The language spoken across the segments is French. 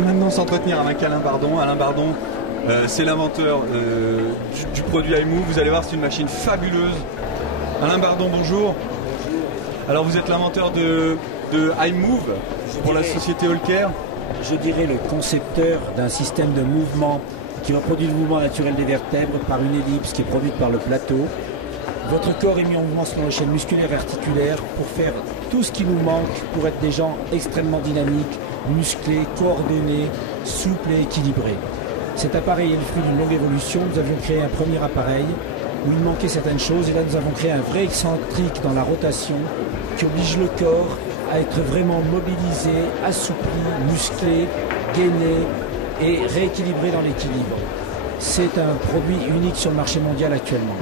va maintenant s'entretenir avec Alain Bardon. Alain Bardon, c'est l'inventeur du produit iMove. Vous allez voir, c'est une machine fabuleuse. Alain Bardon, bonjour. Alors vous êtes l'inventeur de iMove pour la société Holker. Je dirais le concepteur d'un système de mouvement qui reproduit le mouvement naturel des vertèbres par une ellipse qui est produite par le plateau. Votre corps est mis en mouvement selon les chaînes musculaires et articulaires pour faire tout ce qui nous manque pour être des gens extrêmement dynamiques, musclés, coordonnés, souples et équilibrés. Cet appareil est le fruit d'une longue évolution. Nous avions créé un premier appareil où il manquait certaines choses et là nous avons créé un vrai excentrique dans la rotation qui oblige le corps à être vraiment mobilisé, assoupli, musclé, gainé et rééquilibré dans l'équilibre. C'est un produit unique sur le marché mondial actuellement.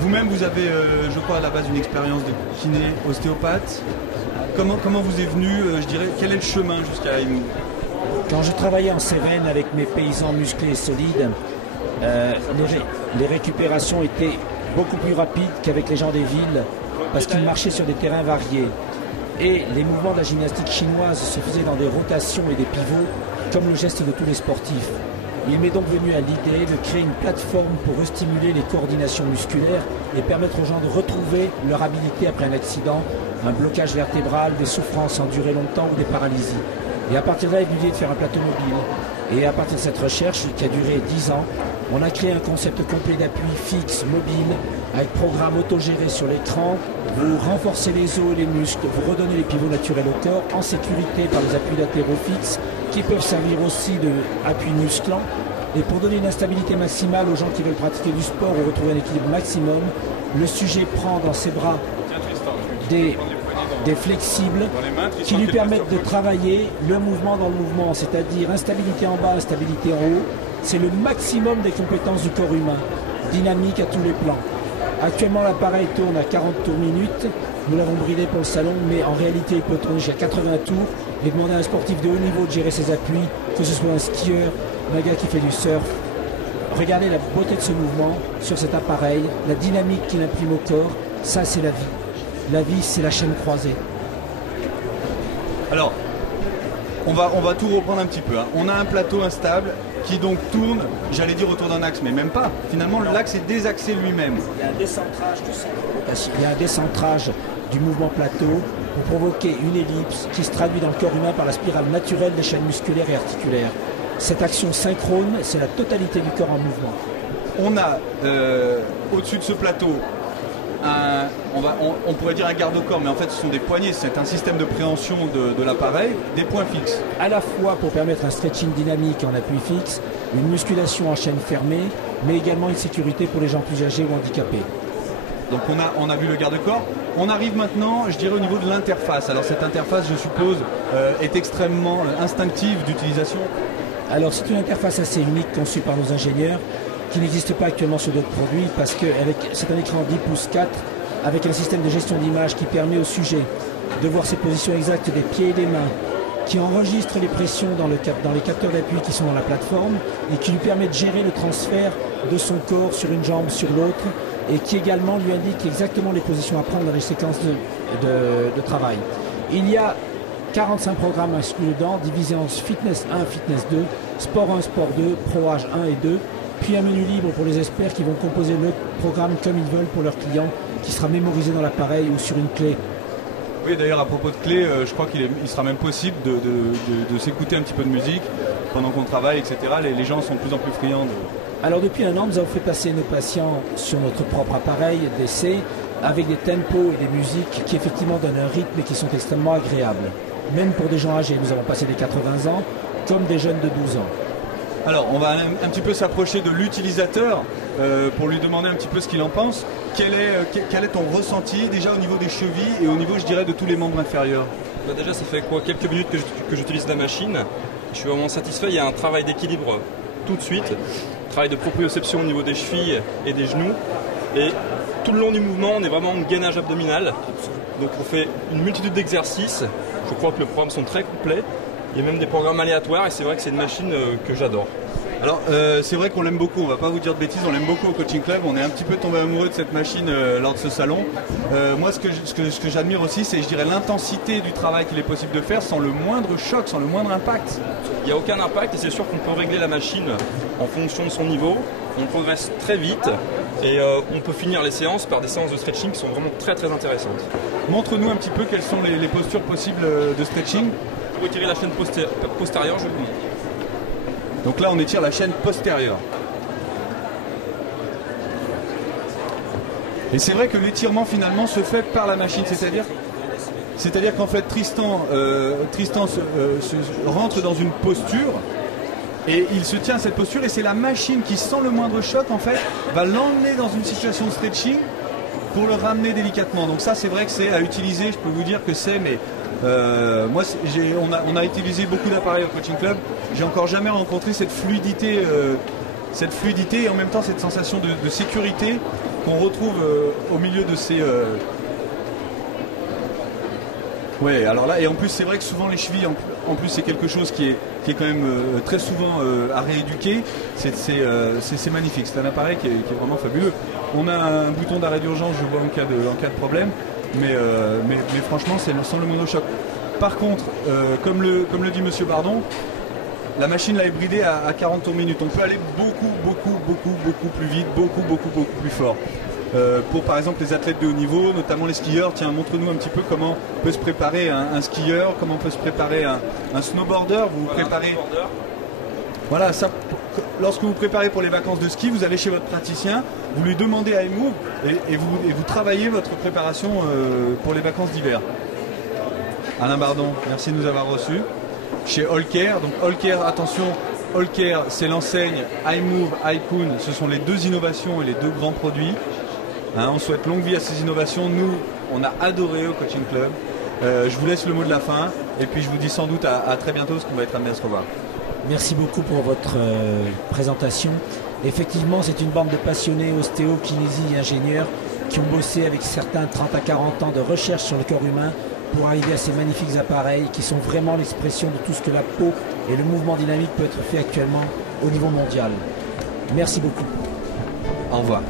Vous-même, vous avez, je crois, à la base une expérience de kiné ostéopathe. Comment vous est venu, je dirais, quel est le chemin jusqu'à iMove? Quand je travaillais en Cévennes avec mes paysans musclés et solides, les récupérations étaient beaucoup plus rapides qu'avec les gens des villes parce qu'ils marchaient sur des terrains variés. Et les mouvements de la gymnastique chinoise se faisaient dans des rotations et des pivots, comme le geste de tous les sportifs. Il m'est donc venu à l'idée de créer une plateforme pour stimuler les coordinations musculaires et permettre aux gens de retrouver leur habilité après un accident, un blocage vertébral, des souffrances endurées longtemps ou des paralysies. Et à partir de là, il est l'idée de faire un plateau mobile. Et à partir de cette recherche, qui a duré 10 ans, on a créé un concept complet d'appui fixe, mobile, avec programme autogéré sur l'écran. Vous renforcez les os et les muscles, vous redonnez les pivots naturels au corps, en sécurité par les appuis latéraux fixes, qui peuvent servir aussi d'appui musclant. Et pour donner une instabilité maximale aux gens qui veulent pratiquer du sport ou retrouver un équilibre maximum, le sujet prend dans ses bras des flexibles qui lui permettent de travailler le mouvement dans le mouvement, c'est-à-dire instabilité en bas, instabilité en haut. C'est le maximum des compétences du corps humain, dynamique à tous les plans. Actuellement, l'appareil tourne à 40 tours minutes. Nous l'avons bridé pour le salon, mais en réalité, il peut tourner jusqu'à 80 tours et demander à un sportif de haut niveau de gérer ses appuis, que ce soit un skieur, un gars qui fait du surf. Regardez la beauté de ce mouvement sur cet appareil, la dynamique qu'il imprime au corps, ça c'est la vie. La vie, c'est la chaîne croisée. Alors, on va tout reprendre un petit peu. On a un plateau instable qui donc tourne, j'allais dire autour d'un axe, mais même pas. Finalement, l'axe est désaxé lui-même. Il y a un décentrage du centre. Il y a un décentrage du mouvement plateau pour provoquer une ellipse qui se traduit dans le corps humain par la spirale naturelle des chaînes musculaires et articulaires. Cette action synchrone, c'est la totalité du corps en mouvement. On a au-dessus de ce plateau on pourrait dire un garde-corps, mais en fait ce sont des poignées, c'est un système de préhension de l'appareil, des points fixes. À la fois pour permettre un stretching dynamique en appui fixe, une musculation en chaîne fermée, mais également une sécurité pour les gens plus âgés ou handicapés. Donc on a vu le garde-corps. On arrive maintenant, je dirais, au niveau de l'interface. Alors cette interface, je suppose, est extrêmement instinctive d'utilisation. Alors c'est une interface assez unique conçue par nos ingénieurs, qui n'existe pas actuellement sur d'autres produits parce que c'est un écran 10 pouces 4 avec un système de gestion d'image qui permet au sujet de voir ses positions exactes des pieds et des mains, qui enregistre les pressions dans les capteurs d'appui qui sont dans la plateforme et qui lui permet de gérer le transfert de son corps sur une jambe, sur l'autre et qui également lui indique exactement les positions à prendre dans les séquences de travail. Il y a 45 programmes inclus dedans, divisés en Fitness 1, Fitness 2, Sport 1, Sport 2, Pro Age 1 et 2, puis un menu libre pour les experts qui vont composer le programme comme ils veulent pour leurs clients, qui sera mémorisé dans l'appareil ou sur une clé. Oui, d'ailleurs, à propos de clé, je crois qu'il sera même possible de s'écouter un petit peu de musique pendant qu'on travaille, etc. Les gens sont de plus en plus friands. Alors, depuis un an, nous avons fait passer nos patients sur notre propre appareil d'essai avec des tempos et des musiques qui effectivement donnent un rythme et qui sont extrêmement agréables. Même pour des gens âgés, nous avons passé des 80 ans comme des jeunes de 12 ans. Alors, on va un petit peu s'approcher de l'utilisateur pour lui demander un petit peu ce qu'il en pense. Quel est ton ressenti déjà au niveau des chevilles et au niveau, je dirais, de tous les membres inférieurs? Déjà, ça fait quelques minutes que j'utilise la machine. Je suis vraiment satisfait. Il y a un travail d'équilibre tout de suite. Travail de proprioception au niveau des chevilles et des genoux. Et tout le long du mouvement, on est vraiment en gainage abdominal. Donc on fait une multitude d'exercices. Je crois que les programmes sont très complets. Il y a même des programmes aléatoires et c'est vrai que c'est une machine que j'adore. Alors c'est vrai qu'on l'aime beaucoup, on va pas vous dire de bêtises, on l'aime beaucoup au coaching club, on est un petit peu tombé amoureux de cette machine lors de ce salon. Moi ce que j'admire aussi, c'est je dirais l'intensité du travail qu'il est possible de faire sans le moindre choc, sans le moindre impact. Il n'y a aucun impact et c'est sûr qu'on peut régler la machine en fonction de son niveau, on progresse très vite et on peut finir les séances par des séances de stretching qui sont vraiment très très intéressantes. Montre-nous un petit peu quelles sont les postures possibles de stretching. Pour étirer la chaîne postérieure, je vous le montre. Donc là on étire la chaîne postérieure. Et c'est vrai que l'étirement finalement se fait par la machine, c'est-à-dire qu'en fait Tristan rentre dans une posture et il se tient à cette posture et c'est la machine qui, sans le moindre choc en fait, va l'emmener dans une situation de stretching pour le ramener délicatement. Donc ça c'est vrai que c'est à utiliser, je peux vous dire que c'est, mais moi on a utilisé beaucoup d'appareils au coaching club, j'ai encore jamais rencontré cette fluidité et en même temps cette sensation de sécurité qu'on retrouve au milieu de ces... Ouais, alors là, et en plus c'est vrai que souvent les chevilles, en plus c'est quelque chose qui est quand même très souvent à rééduquer, c'est magnifique, c'est un appareil qui est vraiment fabuleux. On a un bouton d'arrêt d'urgence, je vois en cas de problème, mais franchement c'est sans le moindre choc. Par contre, comme le dit Monsieur Bardon, la machine l'a hybridée à 40 tours minute. On peut aller beaucoup plus vite, beaucoup plus fort. Pour par exemple les athlètes de haut niveau, notamment les skieurs, tiens, montre-nous un petit peu comment peut se préparer un skieur, comment peut se préparer un snowboarder. Vous vous préparez. Voilà, ça, lorsque vous préparez pour les vacances de ski, vous allez chez votre praticien, vous lui demandez à iMove et vous travaillez votre préparation pour les vacances d'hiver. Alain Bardon, merci de nous avoir reçus. Chez Allcare, donc Allcare, attention, Allcare c'est l'enseigne iMove, iPoon, ce sont les deux innovations et les deux grands produits. Hein, on souhaite longue vie à ces innovations, nous on a adoré au Coaching Club. Je vous laisse le mot de la fin et puis je vous dis sans doute à très bientôt parce qu'on va être amené à se revoir. Merci beaucoup pour votre présentation. Effectivement, c'est une bande de passionnés ostéo, kinési et ingénieurs qui ont bossé avec certains 30 à 40 ans de recherche sur le corps humain pour arriver à ces magnifiques appareils qui sont vraiment l'expression de tout ce que la peau et le mouvement dynamique peut être fait actuellement au niveau mondial. Merci beaucoup. Au revoir.